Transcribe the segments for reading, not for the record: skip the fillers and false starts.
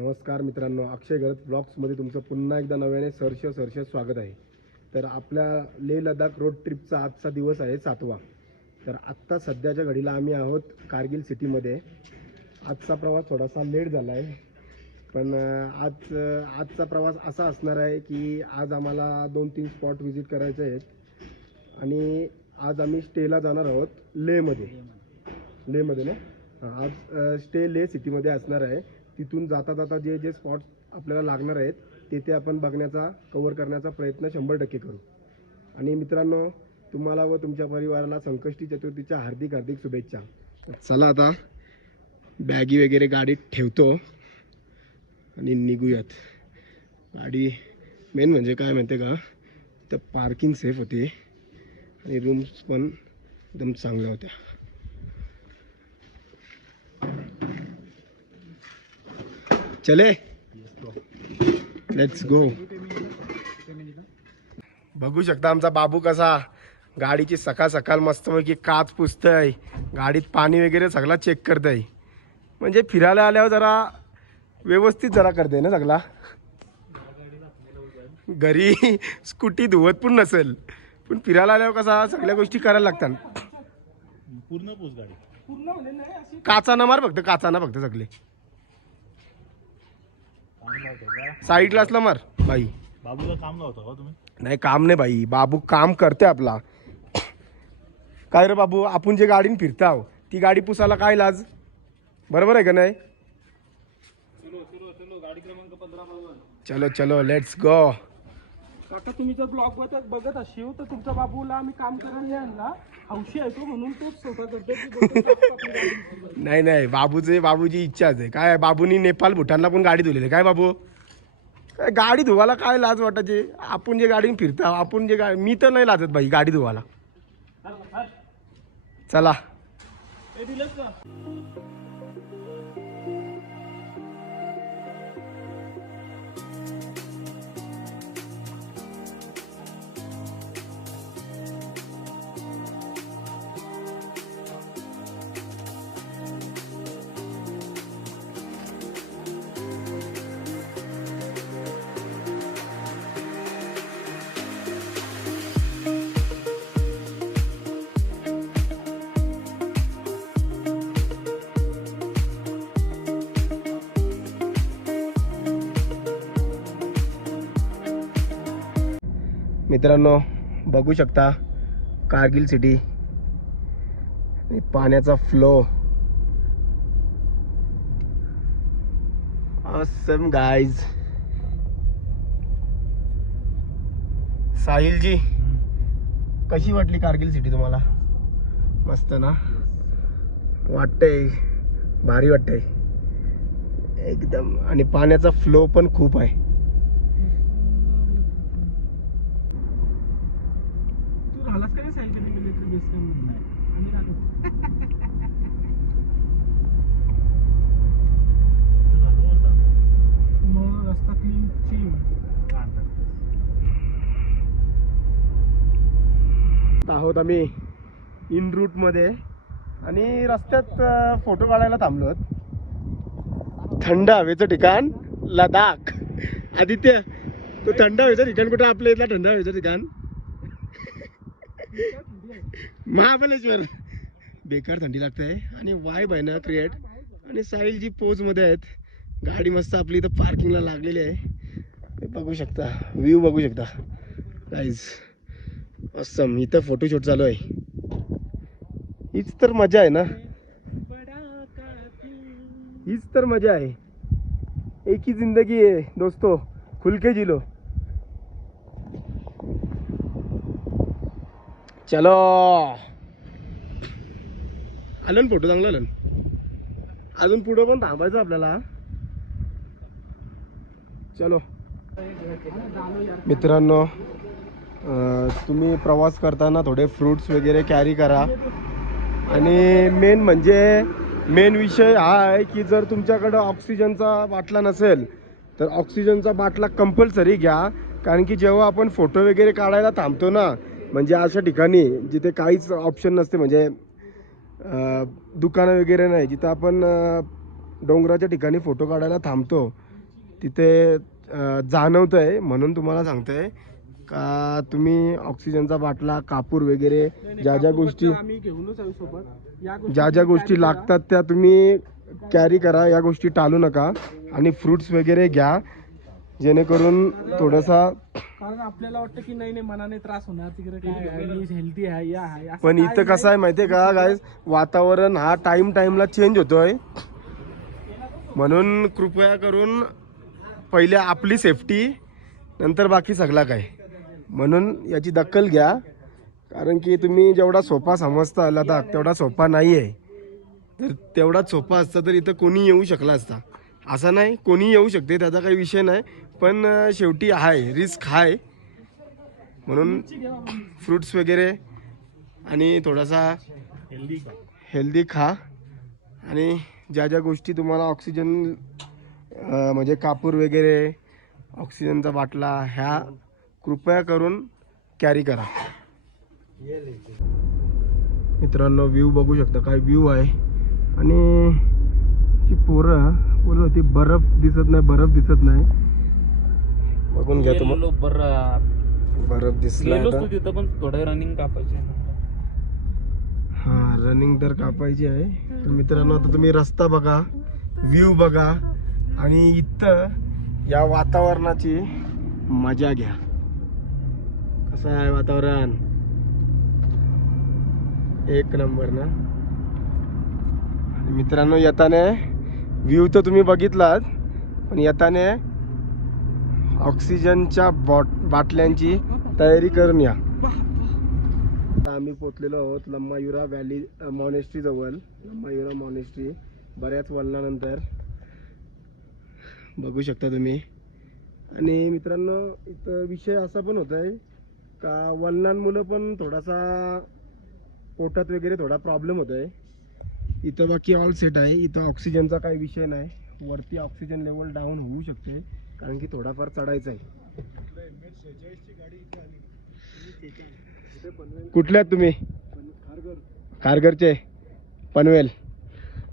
नमस्कार मित्रांनो, अक्षय गरत ब्लॉग्समध्ये तुमचं पुन्हा एकदा नव्याने सहर्ष स्वागत आहे. तर आपल्या लेह लडाख रोड ट्रिपचा आजचा दिवस आहे 7वा. तर आत्ता सध्याच्या घडीला आम्ही आहोत कारगिल सिटीमध्ये. आजचा प्रवास थोडासा लेट झाला आहे, पण आजचा प्रवास असा असणार आहे की आज आम्हाला 2-3 स्पॉट व्हिजिट करायचे आहेत आणि आज आम्ही स्टेला जाणार आहोत लेहमध्ये ना. आज स्टे लेह सिटीमध्ये असणार आहे. तिथून जाता जाता जे जे स्पॉट्स आपल्याला लागणार आहेत ते आपण बघण्याचा कव्हर करण्याचा प्रयत्न 100% करू. आणि मित्रांनो, तुम्हाला व तुमच्या परिवाराला संकष्टी चतुर्थीच्या हार्दिक शुभेच्छा. चला आता बॅगी वगैरे गाडीत ठेवतो आणि निघूयात. गाडी मेन म्हणजे काय म्हणते का, तर पार्किंग सेफ होती आणि रूम्स पण एकदम चांगल्या होत्या. चले, लेट्स गो. बघू शकता आमचा बाबू कसा गाडीची सकाळ मस्तपैकी काच पुसतय, गाडीत पाणी वगैरे सगळा चेक करतय. म्हणजे फिरायला आल्यावर जरा व्यवस्थित जरा करते ना सगळा. घरी स्कूटी धुवत पण नसेल, पण फिरायला आल्यावर कसा सगळ्या गोष्टी करायला लागतात. पूर्ण पूस गाडी काचाना मार फक्त, काचाना फक्त सगळे साईडला असला मार बाई. बाबूला काम लावता का तुम्ही? नाही, काम नाही बाई, बाबू काम करते आपला. काय रे बाबू, आपण जे गाडीने फिरताव ती गाडी पुसायला काय लाज, बरोबर आहे का नाही? गाडी क्रमांक 15 चलो चलो लेट्स गो. काका, तुम्ही जर ब्लॉग बघत असाल तर तुमच्या बाबूला आम्ही काम करायला आणला, हौशी आहे तो म्हणून तोच स्वतः करतो. नाही, बाबूची इच्छाच आहे. काय बाबूनी नेपाळ भूटानला पण गाडी धुलेली काय बाबू? काय गाडी धुवायला काय लाज वाटायचे? आपण जे गाडीने फिरता, आपण जे मी तर नाही लाजत बाई गाडी धुवायला. चला. मित्रांनो, बघू शकता कारगिल सिटी, पाण्याचा फ्लो. Awesome guys. साहिलजी, कशी वाटली कारगिल सिटी तुम्हाला? मस्त ना, वाटतंय भारी वाटतंय एकदम. आणि पाण्याचा फ्लो पण खूप आहे. आहोत आम्ही इन रूट मध्ये आणि रस्त्यात फोटो काढायला थांबलो. थंड हवेचं ठिकाण लडाख. आदित्य, तो थंड हवेचं ठिकाण कुठं? आपल्या इथला थंड हवेचं ठिकाण महाबलेश्वर. बेकार थंडी लागते आणि वाईब आहे ना क्रिएट. आणि साहिलजी पोज मध्ये आहेत. गाडी मस्त आपली इथं पार्किंगला लागलेली आहे. बघू शकता व्ह्यू, बघू शकता गाईज. असम. इथं फोटोशूट चालू आहे. हीच तर मजा आहे ना, हीच तर मजा आहे. एक ही जिंदगी है दोस्तों, खुल के जी लो. चलो. आलं फोटो चांगला आलं. अजून पुढं पण थांबायचं आपल्याला. चलो मित्रांनो, तुम्ही प्रवास करताना थोडे फ्रूट्स वगैरे कॅरी करा. आणि मेन विषय हा आहे की जर तुमच्याकडं ऑक्सिजनचा बाटला नसेल तर ऑक्सिजनचा बाटला कंपल्सरी घ्या. कारण की जेव्हा आपण फोटो वगैरे काढायला थांबतो ना, म्हणजे अशा ठिकाणी जिथे काहीच ऑप्शन नसते, म्हणजे दुकानं वगैरे नाही, जिथं आपण डोंगराच्या ठिकाणी फोटो काढायला थांबतो, तिथे जाणवतं आहे, म्हणून तुम्हाला सांगतोय का तुम्ही ऑक्सिजनचा बाटला, कापूर वगैरे ज्या ज्या गोष्टी आम्ही घेऊनच आहे सोबत. या ज्या ज्या गोष्टी लागतात त्या तुम्ही कॅरी करा, या गोष्टी टाळू नका. आणि फ्रुट्स वगैरे घ्या जेणेकरून थोडासा, कारण आपल्याला वाटतं की नाही मनाने त्रास होणार तिकडे काय हेल्दी आहे या आहे असं पण काय इथं कसं आहे माहितीये का गाईस, वातावरण हा टाइमला चेंज होतोय. म्हणून कृपया करून पहिले आपली सेफ्टी, नंतर बाकी सगळा काय. म्हणून याची दखल घ्या, कारण की तुम्ही जेवढा सोपा समजता लडाख तेवढा सोपा नाही आहे. तर तेवढाच सोपा असता तर इथं कोणी येऊ शकला असता. असं नाही, कोणी येऊ शकते, त्याचा काही विषय नाही, पण शेवटी आहे रिस्क आहे. म्हणून फ्रुट्स वगैरे आणि थोडासा हेल्दी खा. आणि ज्या ज्या गोष्टी तुम्हाला ऑक्सिजन म्हणजे कापूर वगैरे, ऑक्सिजनचा बाटला, ह्या कृपया करून कॅरी करा. मित्रांनो व्ह्यू बघू शकता, काय व्ह्यू आहे. आणि ती पोरं होती, बर्फ दिसत नाही. बघून घ्या तुम्हाला, बर्फ दिसला तिथं पण थोडं रनिंग कापायचं. हा, रनिंग तर कापायची आहे. तर मित्रांनो आता तुम्ही रस्ता बघा, व्ह्यू बघा आणि इथं या वातावरणाची मजा घ्या. कसं आहे वातावरण, एक नंबर ना. आणि मित्रांनो येताने व्ह्यू तर तुम्ही बघितलात, पण येताने ऑक्सिजनच्या बाटल्यांची तयारी करून या. आम्ही पोचलेलो आहोत लम्मायुरा व्हॅली मॉनेस्ट्री जवळ. लम्मायुरा मॉनेस्ट्री बऱ्याच वळणानंतर बघू शकता तुम्ही. आणि मित्रांनो इथं विषय असा पण होत आहे का वळणांमुळे पण थोडासा पोटात वगैरे थोडा प्रॉब्लेम होत आहे. इथं बाकी ऑल सेट आहे. इथं ऑक्सिजनचा काही विषय नाही. वरती ऑक्सिजन लेवल डाऊन होऊ शकते कारण की थोडाफार चढायचं आहे. कुठल्यात तुम्ही? खारघरचे, पनवेल.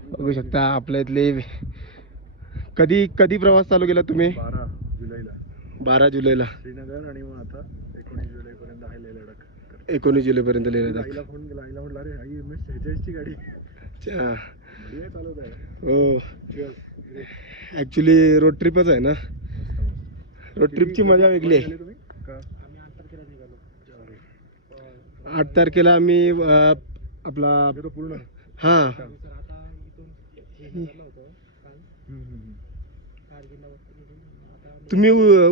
बघू शकता आपल्या इथले. कधी प्रवास चालू केला तुम्ही? 12 जुलैला श्रीनगर आणि मग आता 19 जुलैपर्यंत आहे लेह लडाख. 19 जुलैपर्यंत लेह लडाख. आईला फोन केला, आईला म्हटलं अरे आई MS-46 ची गाडी अच्छा, बढिया चालवत आहे. हो. ॲक्च्युली रोड ट्रिपच आहे ना. रोड ट्रिपची मजा वेगळी आहे. तुम्ही का 8 तारखेला आम्ही आपला पूर्ण हां तुम्ही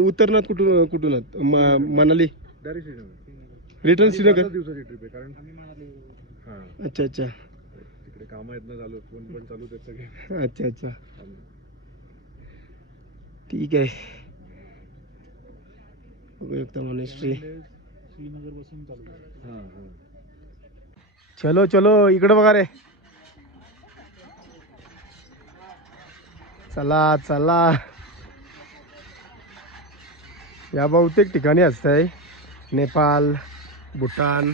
उतरणार कुठून आहात? मनाली डायरेक्ट श्रीनगर. रिटर्न श्रीनगर. दिवसाची ट्रिप आहे कारण हां अच्छा अच्छा तिकडे काम आहेत ना चालू, फोन पण चालू आहेत सगळे. अच्छा अच्छा ठीक आहे. बघू शकता मॉनेस्ट्री. श्रीनगर बसून चालू. हां हां चलो चलो इकडे बघा रे. चला चला. या बहुतेक ठिकाणी असतंय, नेपाळ, भूटान.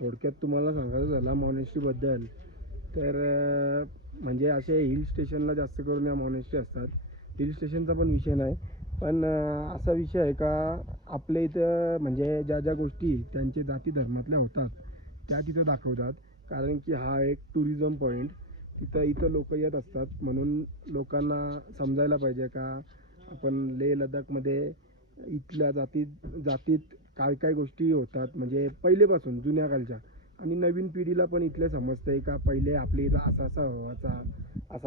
थोडक्यात तुम्हाला सांगायचं झालं मॉनेस्ट्रीबद्दल तर म्हणजे असे हिल स्टेशनला जास्त करून या मॉनेस्ट्री असतात. हिल स्टेशनचा पण विषय नाही, पण असा विषय आहे का आपल्या इथं म्हणजे ज्या ज्या गोष्टी त्यांचे जाती धर्मातल्या होतात त्या तिथं दाखवतात. कारण की हा एक टुरिझम पॉईंट, इथं लोक येत असतात. म्हणून लोकांना समजायला पाहिजे का आपण लेह लडाखमध्ये इथल्या जातीत काय काय गोष्टी होतात म्हणजे पहिलेपासून जुन्या कालच्या, आणि नवीन पिढीला पण इथले समजतंय का पहिले आपल्या इथं असा असा व्हायचा,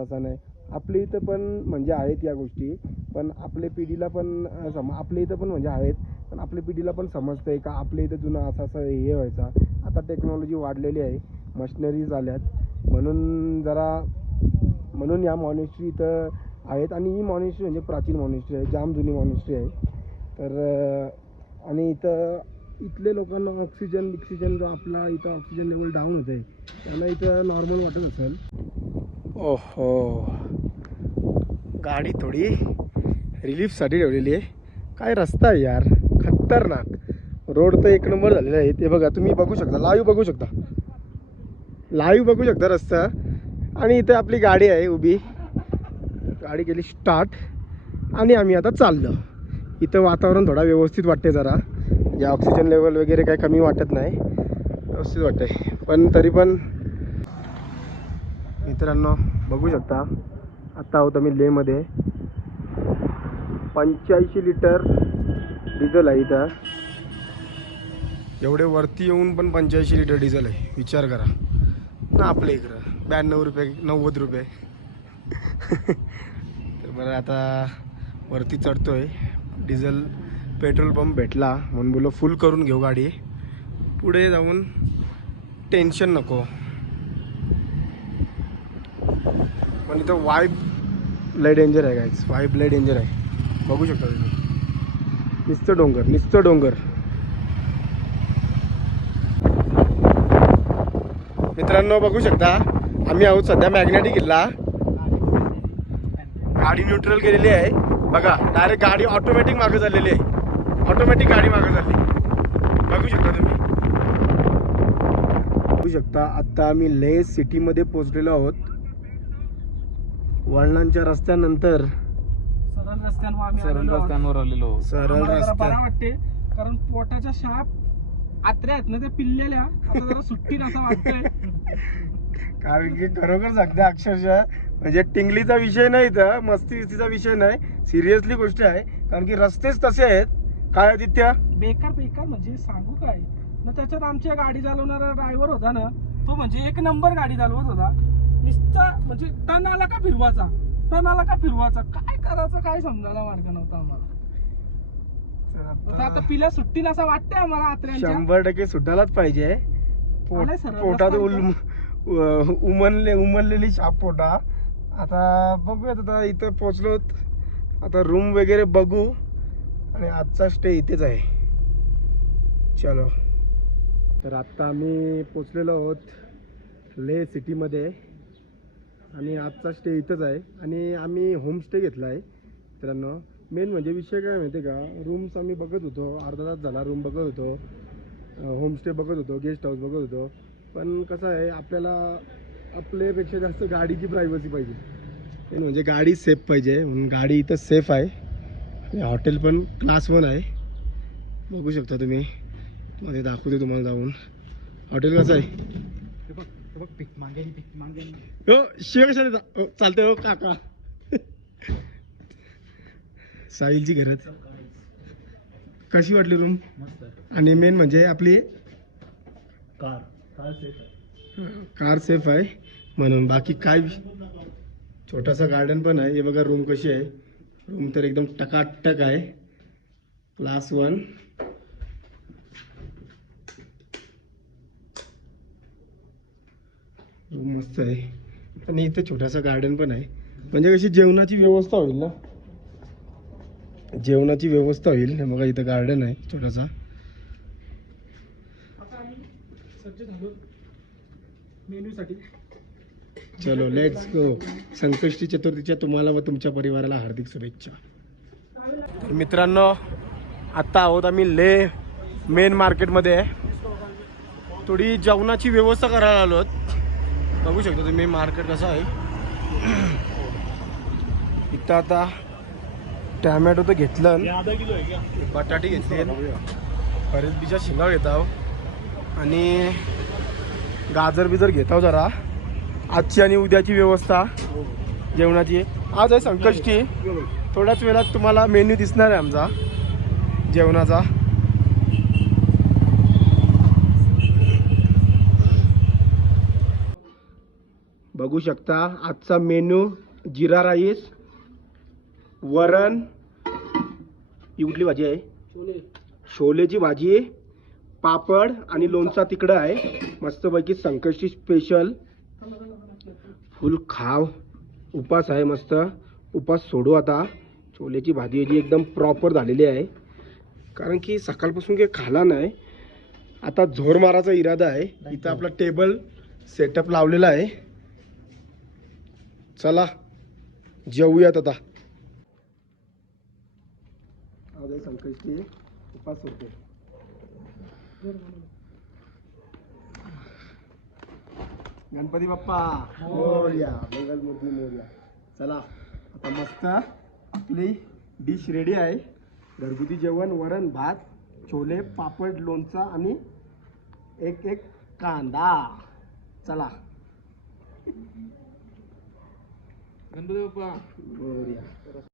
असा नाही. आपल्या इथं पण म्हणजे आहेत या गोष्टी, पण आपल्या पिढीला पण आपल्या इथं पण म्हणजे आहेत, पण आपल्या पिढीला पण समजतंय का आपल्या इथं जुनं असं असं हे व्हायचा. आता टेक्नॉलॉजी वाढलेली आहे, मशिनरीज आल्यात, म्हणून या मॉनेस्ट्री इथं आहेत. आणि ही मॉनेस्ट्री म्हणजे प्राचीन मॉनेस्ट्री आहे, जाम जुनी मॉनेस्ट्री आहे. तर आणि इथले लोकांना ऑक्सिजन जो आपला इथं ऑक्सिजन लेवल डाऊन होत आहे, त्यांना इथं नॉर्मल वाटत असेल. ओहो, गाडी थोडी रिलीफसाठी ठेवलेली आहे. काय रस्ता आहे यार, खतरनाक. रोड तर एक नंबर झालेला आहे. ते बघा, तुम्ही बघू शकता, लाईव्ह बघू शकता रस्ता. आणि इथे आपली गाडी आहे उभी, गाडी केली स्टार्ट आणि आम्ही आता चाललो. इथं वातावरण थोडा व्यवस्थित वाटते, जरा या ऑक्सिजन लेवल वगैरे काही कमी वाटत नाही, व्यवस्थित वाटते. पण तरी पण मित्रांनो बघू शकता, आत्ता आहोत आम्ही लेहमध्ये. 85 लिटर डिझेल आहे इथं. एवढे वरती येऊन पण 85 लिटर डिझेल आहे, विचार करा ना. आपल्या इकडं 92 रुपये 90 रुपये. तर बरं, आता वरती चढतोय. डिझेल पेट्रोल पंप भेटला म्हणून बोललो फुल करून घेऊ गाडी, पुढे जाऊन टेन्शन नको. पण इथं वाईब लय डेंजर आहे गाईज, वाईब लय डेंजर आहे. बघू शकता तुम्ही, नुसतं डोंगर. मित्रांनो बघू शकता, आम्ही आहोत सध्या मॅग्नेटिक हिलला. गाडी न्यूट्रल केलेली आहे बघा, डायरेक्ट गाडी ऑटोमॅटिक मागं झालेली आहे, गाडी मागं झाली. बघू शकता तुम्ही, आत्ता आम्ही लेह सिटीमध्ये पोहोचलेलो आहोत. वळणांच्या रस्त्यानंतर सरळ रस्त्यांवर आलेलो. सरळ रस्ता बरा वाटते, कारण पोटाच्या शाप आत्र्या आहेत ना त्या पिल्लेल्या, आता जरा सुट्टी नसा वाटतंय. कारण की खरोखर सांगते अक्षरशः, म्हणजे टिंगलीचा विषय नाही, तर मस्तीचा विषय नाही, सिरियसली गोष्ट आहे. कारण की रस्तेच तसे आहेत. काय आदित्य, बेकार म्हणजे सांगू काय ना. त्याच्यात आमच्या गाडी चालवणारा ड्रायव्हर होता ना, तो म्हणजे एक नंबर गाडी चालवत होता. नुसता म्हणजे टन आला का फिरवायचा, काय करायचं काय समजायला मार्ग नव्हता आम्हाला. आता पिल्या सुट्टी नसा वाटते आम्हाला आत्र्यांच्या. 100% सुटायलाच पाहिजे. आलाय सरळ पोटात रस्ता. उमललेली शाप पोटा. आता बघूयात, आता इथं पोचलोत, आता रूम वगैरे बघू आणि आजचा स्टे इथेच आहे. चलो, तर आत्ता आम्ही पोचलेलो आहोत लेह सिटीमध्ये आणि आजचा स्टे इथंच आहे. आणि आम्ही होमस्टे घेतला आहे मित्रांनो. मेन म्हणजे विषय काय माहिती आहे का, रूम्स आम्ही बघत होतो, अर्धा तास झाला रूम बघत होतो, होमस्टे बघत होतो, गेस्ट हाऊस बघत होतो. पण कसं आहे, आपल्याला आपल्यापेक्षा जास्त गाडीची प्रायव्हसी पाहिजे. मेन म्हणजे गाडी सेफ पाहिजे, म्हणून गाडी इथं सेफ आहे. आणि हॉटेल पण क्लास 1 आहे, बघू शकता तुम्ही. मध्ये दाखवते तुम्हाला जाऊन हॉटेल कसं आहे. हो शिवाय कशाला चालतंय हो काका. साहिलची घरात कशी वाटली रूम. आणि मेन म्हणजे आपली कार सेफ आहे म्हणून. बाकी काय, छोटासा गार्डन पण आहे. हे बघा रूम कशी आहे. रूम तर एकदम टकाटक आहे, क्लास 1. रूम मस्त आहे. आणि इथं छोटासा गार्डन पण आहे, म्हणजे कशी जेवणाची व्यवस्था होईल ना, हे बघा इथं गार्डन आहे छोटासा. मेन्यूसाठी चलो लेट्स गो. संकष्टी चतुर्थीच्या तुम्हाला व तुमच्या परिवाराला हार्दिक शुभेच्छा. तर मित्रांनो, आत्ता आहोत आम्ही लेह मेन मार्केटमध्ये. थोडी जेवणाची व्यवस्था करायला आलो. बघू शकता तुम्ही मार्केट कसं आहे. इथं आता टॅमॅटो तर घेतलं, बटाटे घेतले, फरसबीच्या शेंगा घेत आहो आणि गाजर बिजर घेत आहो. जरा आजची आणि उद्याची व्यवस्था जेवणाची. आज आहे संकष्टी, थोड्याच वेळात तुम्हाला मेन्यू दिसणार आहे आमचा जेवणाचा. बघू शकता आजचा मेनू जिरा राईस, वरण, ही कुठली भाजी आहे, छोलेची भाजी, पापड आणि लोणचा तिकडं आहे. मस्तपैकी संकष्टी स्पेशल. फुल खाव, उपास आहे मस्त. उपास सोडू आता. छोलेची भाजी जी एकदम प्रॉपर झालेली आहे, कारण की सकाळपासून काही खाला नाही. आता झोर मारायचा इरादा आहे. इथं आपला टेबल सेटअप लावलेला आहे. चला जेवूयात आता. आज आहे संकष्टी, उपास होते. गणपती बाप्पा मोरया, मंगलमूर्ती मोरया. चला आता मस्त आपली डिश रेडी आहे. घरगुती जेवण, वरण भात, छोले, पापड, लोणचा आणि एक एक कांदा. चला गणपती बाप्पा मोरया.